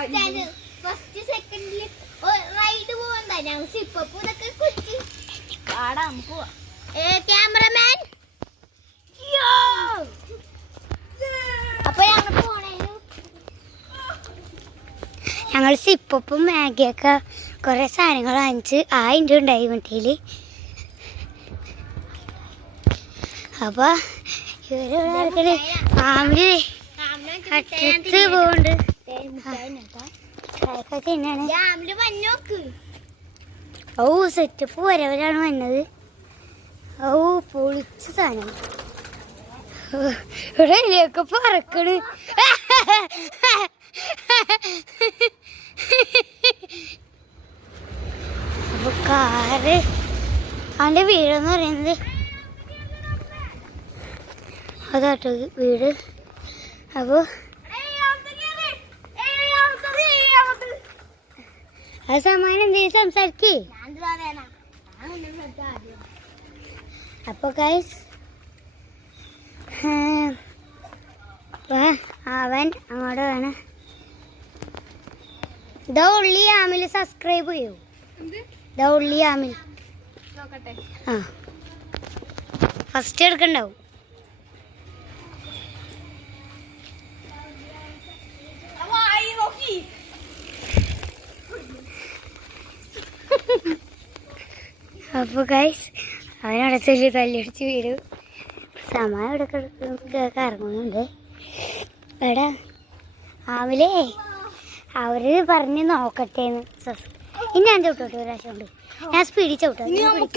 First സെക്കൻഡില് ride പോകണ്ട ഞങ്ങൾ sip up ഇതൊക്കെ കുറ്റി പാടാം പോവാ. ക്യാമറമാൻ അപ്പൊ ഞങ്ങൾ പോണേനു ഞങ്ങൾ സിപ്പപ്പും മാഗിയൊക്കെ കുറെ സാധനങ്ങൾ വാങ്ങിച്ച് അതിൻ്റെ ഉണ്ടായി വണ്ടിയില്. അപ്പൊ ഇവര് ഫാമിലി അടുത്ത് പോണ്ട് ഓ സെറ്റപ്പ് വരവരാണ് വന്നത്. ഓ പൊളിച്ച സാധനം ഇവിടെ ഇതിലൊക്കെ പറക്കണ്. അപ്പൊ കാറ് അവന്റെ വീടെന്ന് പറയുന്നത് അതാട്ടോ വീട്. അപ്പൊ ആ സമാനം എന്തെങ്കിലും സംസാരിക്കേ. അപ്പൊ ഗൈസ് അവൻ അങ്ങോട്ട് വേണം. ദ ഉള്ളി ആമിൽ സബ്സ്ക്രൈബ് ചെയ്യൂ. ദ ഉള്ളി ആമിൽ ആ ഫസ്റ്റ് എടുക്കണ്ടാവും. അപ്പൊ ഗൈസ് അവനവിടെ ചൊല്ലി തല്ലിടിച്ച് വീടും. സമയം ഇവിടെ കറങ്ങുന്നുണ്ട്. എടാ ആവിലേ അവര് പറഞ്ഞ് നോക്കട്ടേന്ന്. ഇനി ഞാൻ ചവിട്ടോട്ടെ ഒരു പ്രാവശ്യം കൊണ്ട് ഞാൻ സ്പീഡിൽ ചവിട്ടോ.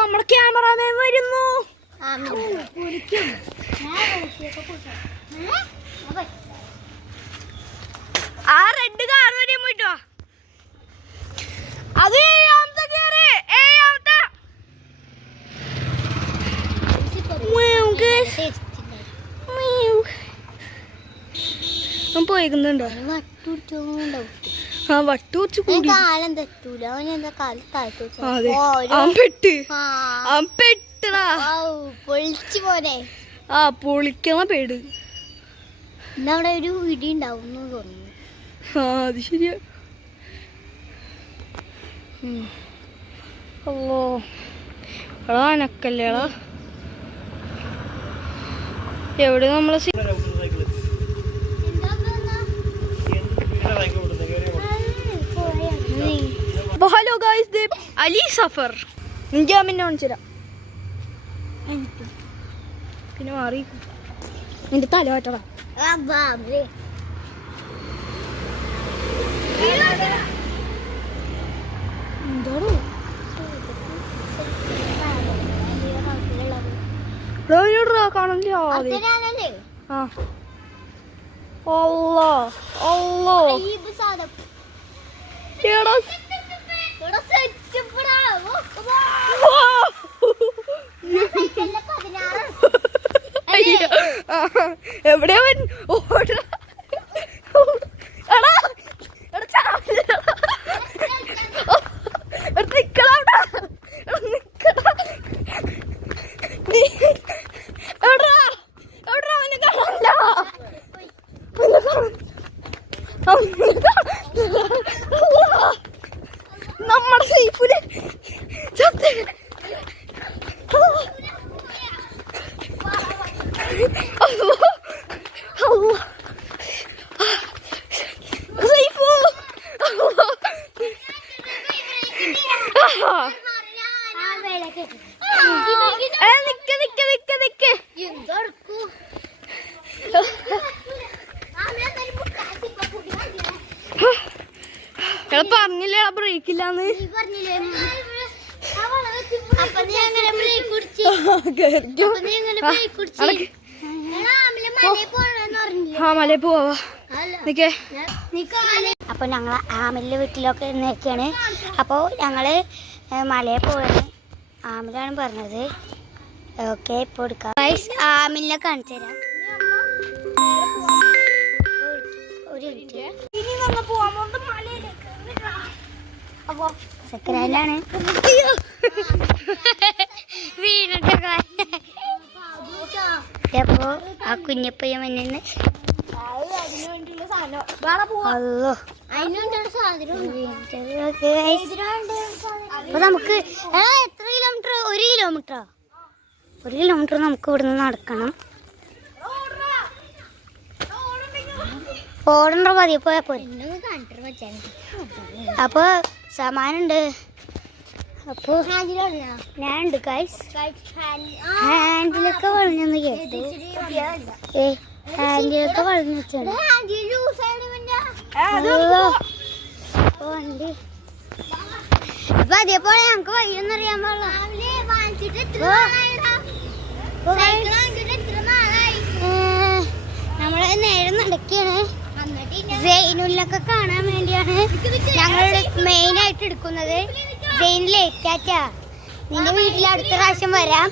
നമ്മുടെ ക്യാമറമാൻ വരുന്നു. ആ റെഡ് കാർ വരെ പോയിട്ടോ. അത് പോയിക്കുന്നുണ്ടോ? ആ വട്ടു കുറച്ച് കൂടി കാലം തെറ്റൂല. അവനെന്താ പൊളിച്ചു പോലെ ആ പൊളിക്കണ പേട്. ഇന്നവിടെ ഒരു ഇടി ഉണ്ടാവും തോന്നുന്നു. ആ അത് ശരിയാ. ഓ എടാ അനക്കല്ലേടാ എവിടെ നമ്മളെ. ഹലോ ഗായ്സ് അലി സഫർ ഞാൻ പിന്നെ കാണിച്ചുതരാം. പിന്നെ മാറി നിന്റെ തല മാറ്റടാ. എന്താണോ കാണില്ല. ആ അല്ലോ അല്ലോ എവിടെയാ ഓടാ നമ്മുടെ സൈഫില് ചത്ത് സൈഫു നിക്ക് നിക്ക് നിക്ക് നിക്ക് പറഞ്ഞില്ലേ ബ്രേക്ക് ഇല്ലാന്ന്. ആ മലയിൽ പോവാ. നിക്കേ അപ്പൊ ഞങ്ങള് ആമിലിന്റെ വീട്ടിലൊക്കെ നിൽക്കാണ്. അപ്പൊ ഞങ്ങള് മലയിൽ പോവാണ്. ആമിലാണ് പറഞ്ഞത്. ഓക്കെ ഇപ്പൊ എടുക്കാം. ആമിലിനെ കാണിച്ചു തരാം. ഒരു മിനിറ്റ്. അപ്പൊ സെക്കൻഡിലാണ് വീടിന്റെ കാര്യം. അപ്പൊ ആ കുഞ്ഞപ്പയ്യ മഞ്ഞന്ന് അപ്പൊ നമുക്ക് എത്ര കിലോമീറ്റർ? 1 കിലോമീറ്റർ നമുക്ക് ഇവിടുന്ന് നടക്കണം. ഓടണ്ട പതിയെ പോയാ പോരെ. അപ്പൊ സമാനുണ്ട്. അപ്പൊ ഞാനുണ്ട് ഗൈസ്. ഹാൻഡിലൊക്കെ വളഞ്ഞെന്ന് കേട്ടു. ഹാൻഡിലൊക്കെ വളഞ്ഞു വെച്ചാണ് വണ്ടി. അപ്പൊ അതേപോലെ ഞങ്ങക്ക് വഴിയൊന്നും അറിയാൻ പാടില്ല. നമ്മള് നേരെ നടക്കുകയാണ്. ജൈനുലൊക്കെ കാണാൻ വേണ്ടിയാണ് ഞങ്ങൾ മെയിൻ ആയിട്ട് എടുക്കുന്നത്. ജൈനിലേക്കാറ്റാ നിന്റെ വീട്ടിൽ അടുത്ത പ്രാവശ്യം വരാം.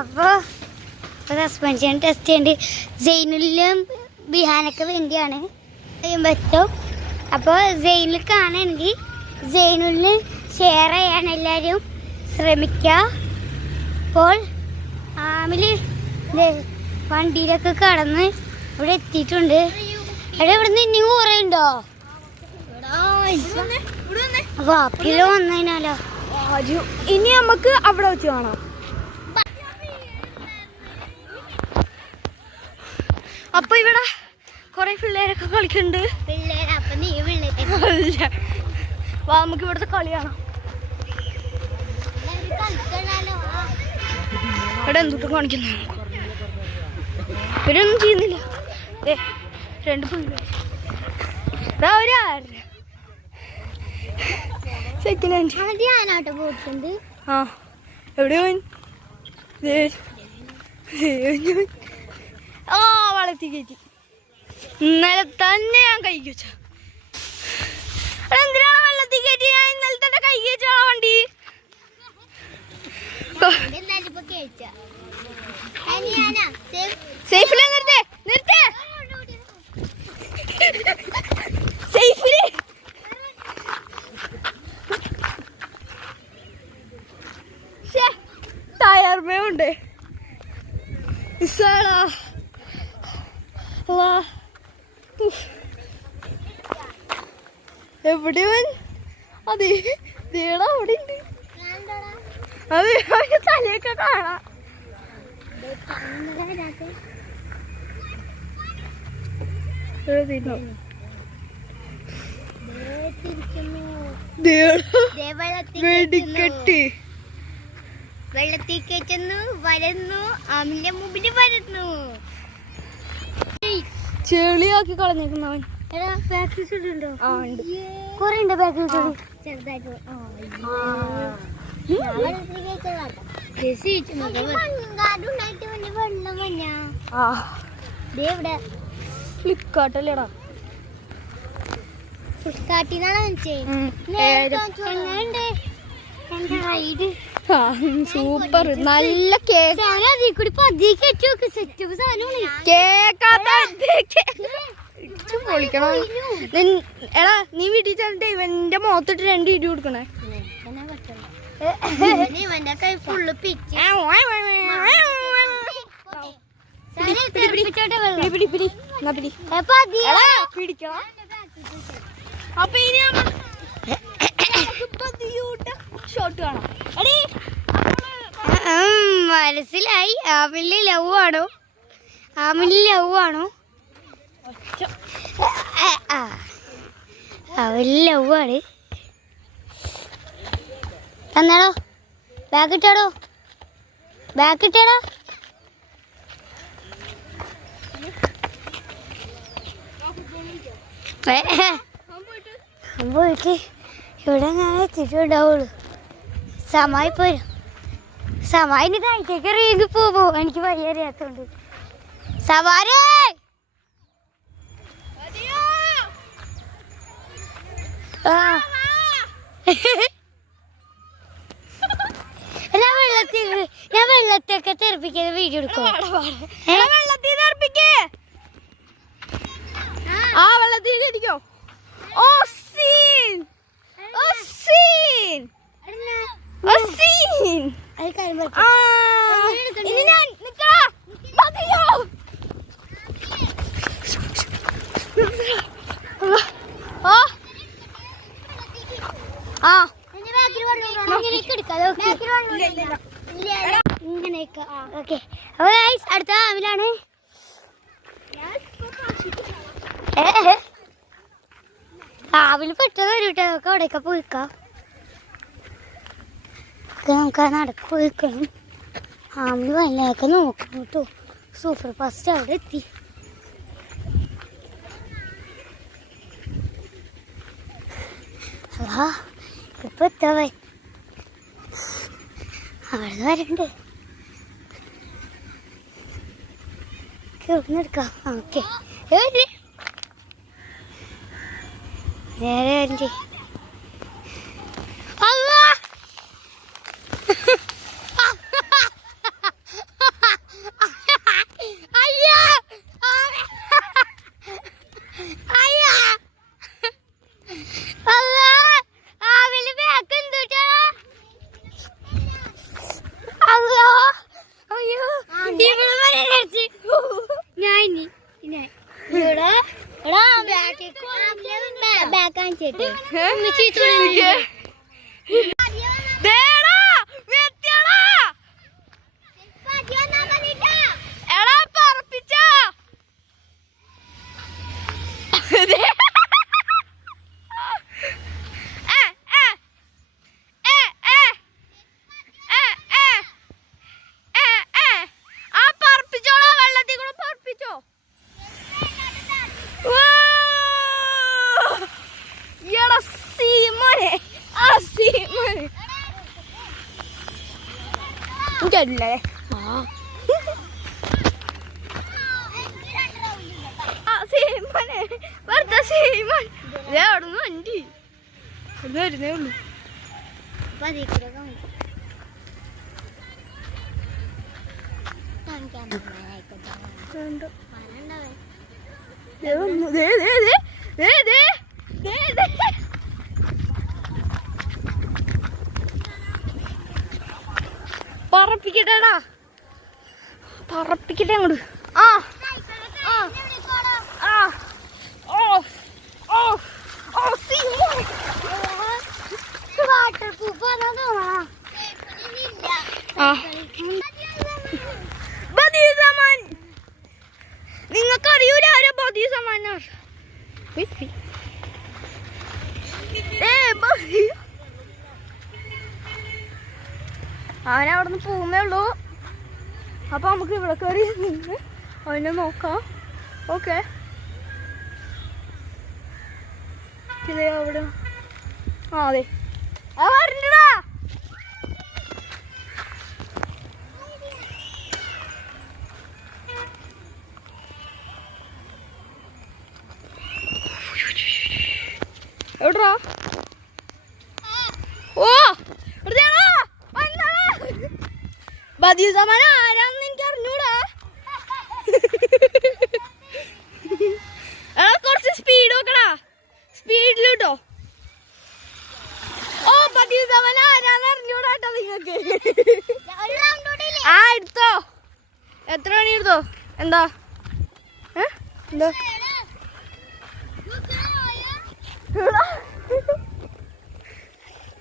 അപ്പൊ സസ്പെൻഷൻ ടെസ്റ്റ് ചെയ്യേണ്ടി ജൈനുലും ബിഹാനൊക്കെ വേണ്ടിയാണ് പറ്റും. അപ്പോൾ ജൈനിൽ കാണണമെങ്കിൽ ജൈനുലിന് ഷെയർ ചെയ്യാൻ എല്ലാവരും ശ്രമിക്കുക. അപ്പോൾ ആമില് വണ്ടിയിലൊക്കെ കടന്ന് ഇവിടെ എത്തിയിട്ടുണ്ട്. ഇവിടെ നിന്ന് കുറേ ഉണ്ടോ? അപ്പൊ അപ്പില് വന്നതിനാലോ ഇനി നമുക്ക് അവിടെ വെച്ച് കാണാം. അപ്പൊ ഇവിടെ കൊറേ പിള്ളേരൊക്കെ കളിക്കുന്നുണ്ട്. നമുക്ക് ഇവിടുത്തെ കളി കാണാം. ഇവിടെ എന്തൊട്ടും കാണിക്കുന്നു. ഇവരൊന്നും ചെയ്യുന്നില്ല. 2 പിള്ളേർ സെക്കൻഡ് ഹാൻഡ് പോയിട്ടുണ്ട്. ആ എവിടെ ആ വളർത്തി കയറ്റി. ഇന്നലെ തന്നെ ഞാൻ കൈ വെച്ച. എന്തിനാണ് വെള്ളത്തിൽ കയറ്റി? ഞാൻ ഇന്നലെ തന്നെ കൈ വെച്ച വണ്ടി. സേഫിലെ നിർത്തേ നിർത്തേ സേഫില്. ടയർമേ ഉണ്ട്. എവിടെയവൻ? അതെ ദേടാ അവിടെ ഉണ്ട്. അതെ തലയൊക്കെ കാണാം. വെടിക്കെട്ട് വെള്ളത്തിൽ കയറ്റുന്നു, വരുന്നു, അമിന്റെ മുമ്പിൽ വരുന്നു. ചെളിയാക്കി കളഞ്ഞേക്കുന്നവൻ. കൊറേ ഉണ്ട് ബാക്കിൽ. ഫ്ലിപ്കാർട്ടല്ലേടാ? സൂപ്പർ നല്ല കേക്ക്. പൊളിക്കണം. എടാ നീ വീട്ടിൽ ചെന്നിട്ട് ഇവന്റെ മുഖത്തിട്ട് 2 ഇടി കൊടുക്കണേ. അപ്പൊ ഇനി ഷോട്ട് കാണാം. മനസ്സിലായി. ആമില് ലവ് ആണോ? ആമില് ലവ് ആണോ? അവല് ലവ് ആണ്. തന്നാടോ ബാഗ് ഇട്ടാടോ. ബാഗ് ഇട്ടാടോ. പോയിട്ട് ഇവിടെ ഞാൻ എത്തിയിട്ടുണ്ടാവുള്ളൂ. സമായി പോരും. സമായിന് താഴത്തേക്ക് ഇറങ്ങി പോവോ? എനിക്ക് വഴി അറിയാത്തോണ്ട്. സവാരേ ഞാൻ വെള്ളത്തൊക്കെ തെറിപ്പിക്കുന്ന വീഡിയോ എടുക്കും. വെള്ളത്തിൽ തെറിപ്പിക്കേ. ആ വെള്ളത്തിൽ ഇരിക്കോ. ഓ സീൻ, ഓ സീൻ, ഓ സീൻ. ഇനി ഞാൻ നിക്കാ. മതിയോ? ആ ആ ഇങ്ങനെയൊക്കെ ഓക്കെ. അപ്പൊ ഗൈസ് അടുത്ത ആവിലാണ്. ആവില് പെട്ടെന്ന് വരും കേട്ടോ. നമുക്ക് അവിടെയൊക്കെ പോയിക്കാം. നമുക്ക് നടക്ക് പോയിക്കണം. ആവില് വല്ലതൊക്കെ നോക്കണം കേട്ടോ. സൂപ്പർ ഫാസ്റ്റ് അവിടെ എത്തി. അതാ ഇപ്പൊ എത്താവൻ അവിടെ വരണ്ട്. എടുക്കാം. ഓക്കെ നേരെ വരണ്ടേ. വണ്ടി വരുന്നേ ഉള്ളൂ. പറപ്പിക്കട്ടെടാ, പറപ്പിക്കട്ടെ അങ്ങോട്ട്. ആ ആ ഓ ഓ ഓ വാട്ടർ പ്രൂഫ് നിങ്ങൾക്കറിയൂല ആരോ ബദീ സമാനാർ. അവനവിടെ നിന്ന് പോകുന്നേ ഉള്ളൂ. അപ്പൊ നമുക്ക് ഇവിടെ കയറി നിന്ന് അവനെ നോക്കാം. ഓക്കെ ഇതേ അവിടെ. ആ അതെ വരണ്ടടാ. എവിടാ? ഓ ബദീ സമാന ആരാന്ന് എനിക്ക് അറിഞ്ഞൂടാ. കുറച്ച് സ്പീഡ് നോക്കടാ, സ്പീഡിലിട്ടോ. ഓ ബദീ സമാന ആരാന്ന് അറിഞ്ഞൂടാ കേട്ടോ നിങ്ങൾക്ക്. ആ എടുത്തോ, എത്ര മണി എടുത്തോ. എന്താ എന്താ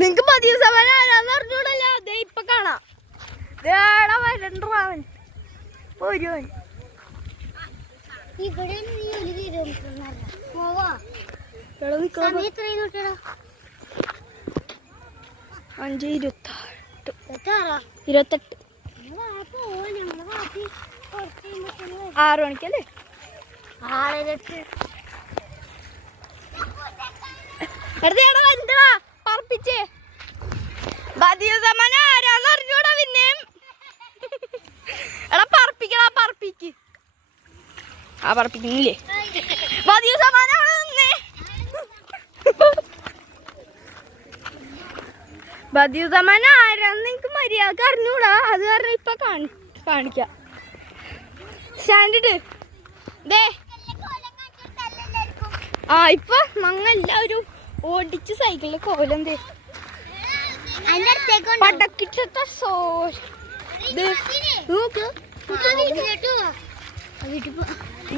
നിങ്ങക്ക് ബദീ സമാന ആരാന്ന് അറിഞ്ഞൂടല്ല. അതെ ഇപ്പൊ കാണാം. വരണ്ടവൻ പോരുവൻ. അഞ്ച് 28 6 മണിക്കല്ലേ? 6:30 പറപ്പിച്ചേ. ബദീ സമാന ആരാന്ന് അറിഞ്ഞൂടാ. പിന്നെ എടാ പറപ്പിക്കടാ, പറപ്പിക്ക്. ആ പറപ്പിക്കുന്നില്ലേ ബദീ സമാന അവിടെ നിന്നേ. ബദീ സമാന ആരാന്ന് നിനക്ക് മര്യാദക്ക് അറിഞ്ഞൂടാ. അത് കാരണം ഇപ്പൊ കാണിക്കാം. സ്റ്റാൻഡ് ദേ. ആ ഇപ്പൊ ഞങ്ങൾ എല്ലാവരും ഓടിച്ച് സൈക്കിളിലെ കോലം തേ. അതിന്റെ അടുത്തേക്ക് പടക്കിട്ട സോർ നോക്ക്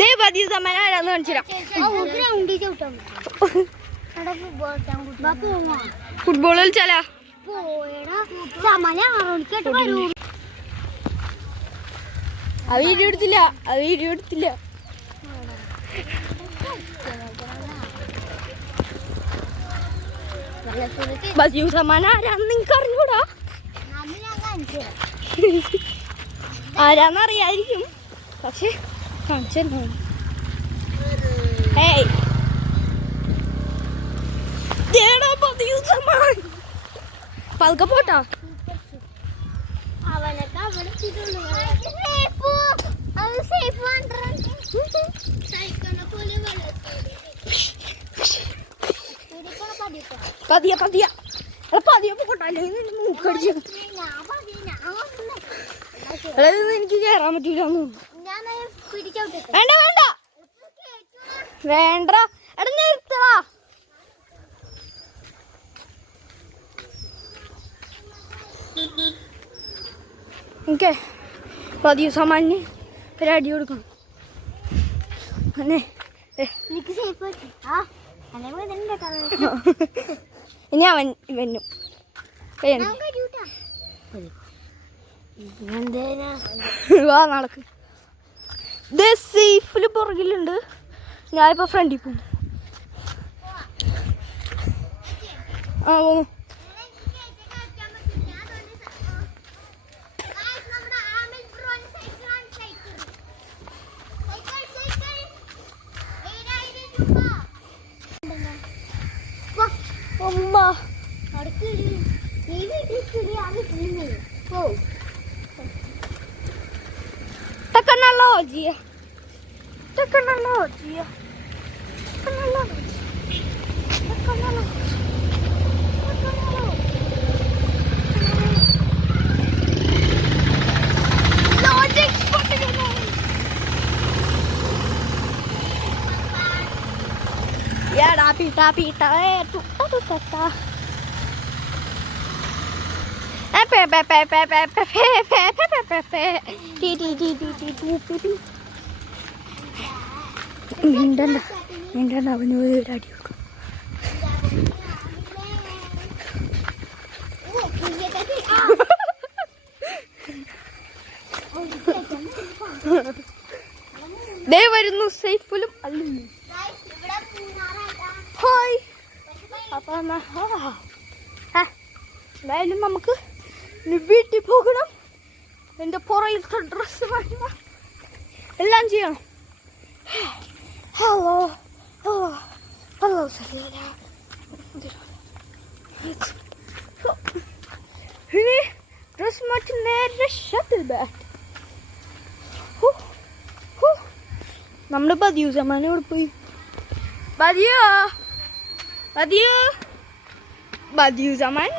ദേ പതിവ് സമ്മാന ആരാന്ന് കാണിച്ചിടാം. ഫുട്ബോൾ കളിച്ചാലാ ആ വീഡിയോ എടുത്തില്ല പതിവ് സമ്മാന ആരാന്ന് നിങ്ങക്ക് അറിഞ്ഞൂടാ? ആരാന്നറിയായിരിക്കും, പക്ഷെ കാണിച്ചു. ഏയ് പതുക്കെ പോട്ടാ. പതിയെ പോട്ടെ, അല്ലെങ്കിൽ മൂക്കടിച്ചു. എനിക്ക് കയറാൻ പറ്റൂല. വേണ്ട എടാ നിർത്തടാ. എനിക്ക് പതിവ് സമ്മാനിന് ഒരു അടി കൊടുക്കണം. ഇനി അവൻ ഇവനും വാ നടക്ക്. സേഫില് പുറകിലുണ്ട്, ഞാനിപ്പോ ഫ്രണ്ടിൽ പോകും. ആ പോന്നു. Tecnologia. Ya dah pita tuta. മിണ്ടണ്ട അവന് ഒരു അടി കൊടുക്കും. ദേ വരുന്നു സൈഫുലും അല്ലുന്നു. ഹായ്. അപ്പൊ എന്തായാലും നമുക്ക് വീട്ടിൽ പോകണം. എൻ്റെ പുറയിലത്തെ ഡ്രസ്സ് വാങ്ങുക, എല്ലാം ചെയ്യണം. ഹലോ ഇനി ഡ്രസ് മാറ്റി നേരെ ഷട്ടിൽ ബാറ്റ്. നമ്മുടെ പതിവ് സമ്മാനം ഇവിടെ പോയി. പതിവ് സമ്മാനം